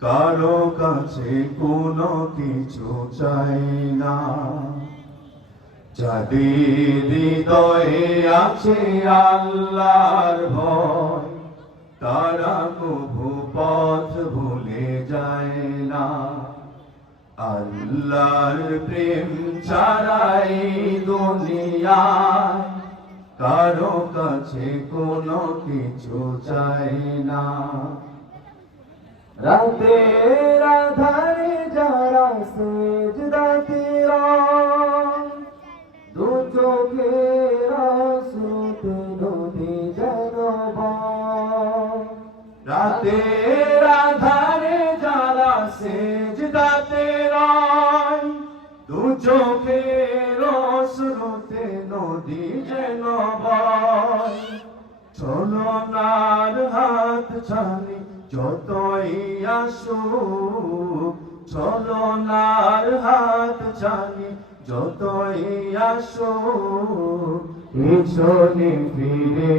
কারও কাছে কোনো কিছু চাই না। যাদের হৃদয়ে আছে আল্লাহর ভয়, তারা কভু পথ ভুলে যায় না। আল্লাহর প্রেম ছাড়াই দুনিয়ায় কারও কাছে কোনো কিছু চাই না। রাতের আধারে যারা সেজদাতে দু চোখের শ্রুতে নদী যেন রাতের ছানি যতই আসুক, চলনার হাত ছানি যতই আসুক, পিছনে ফিরে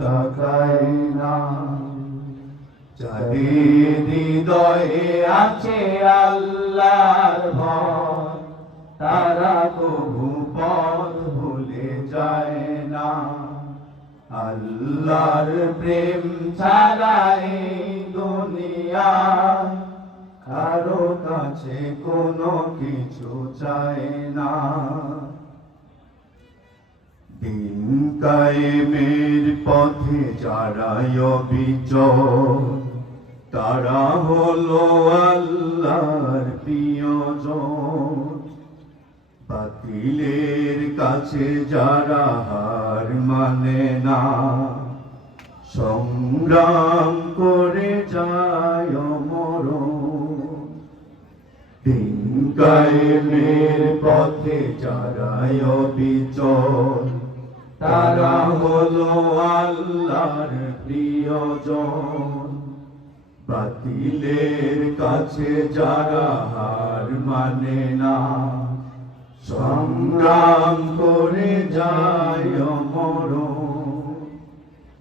তাকায় না। যাদের হৃদয়ে আছে আল্লাহর ভয়, তারা কবু পথ আল্লাহর প্রেম ছাড়াই দুনিয়ায় কারও কাছে কোনো কিছু চায় না। দিন কায়েমের পথে যারাই অবিচল, তারা হলো আল্লাহর প্রিয়জন। বাতিলের কাছে যারা হার মানে না, সংগ্রাম করে যায় মর দিন কায়েমের পথে যারা অবিচল, তারা হলো আল্লাহর প্রিয়জন। বাতিলের কাছে যারা হার মানে না সংগ্রাম করে যায় অমর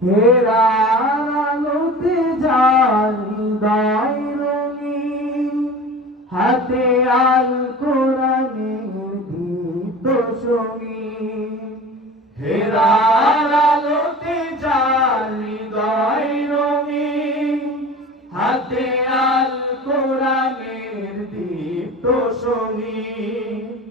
হেরালোতে জানি দায় রঙিন হাতে আল কোরআনের দীপ্ত সঙ্গীন হেরার আলোতে জালি দয় রঙিন হাতে আল কোরআনের দীপ্ত সঙ্গীন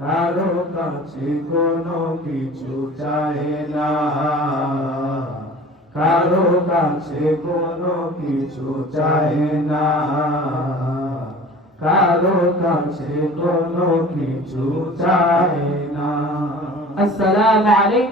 কারও কাছে কোনো কিছু চায় না। কারও কাছে কোনো কিছু চায় না। কারও কাছে কোনো কিছু চায় না। আসসালামু আলাইকুম।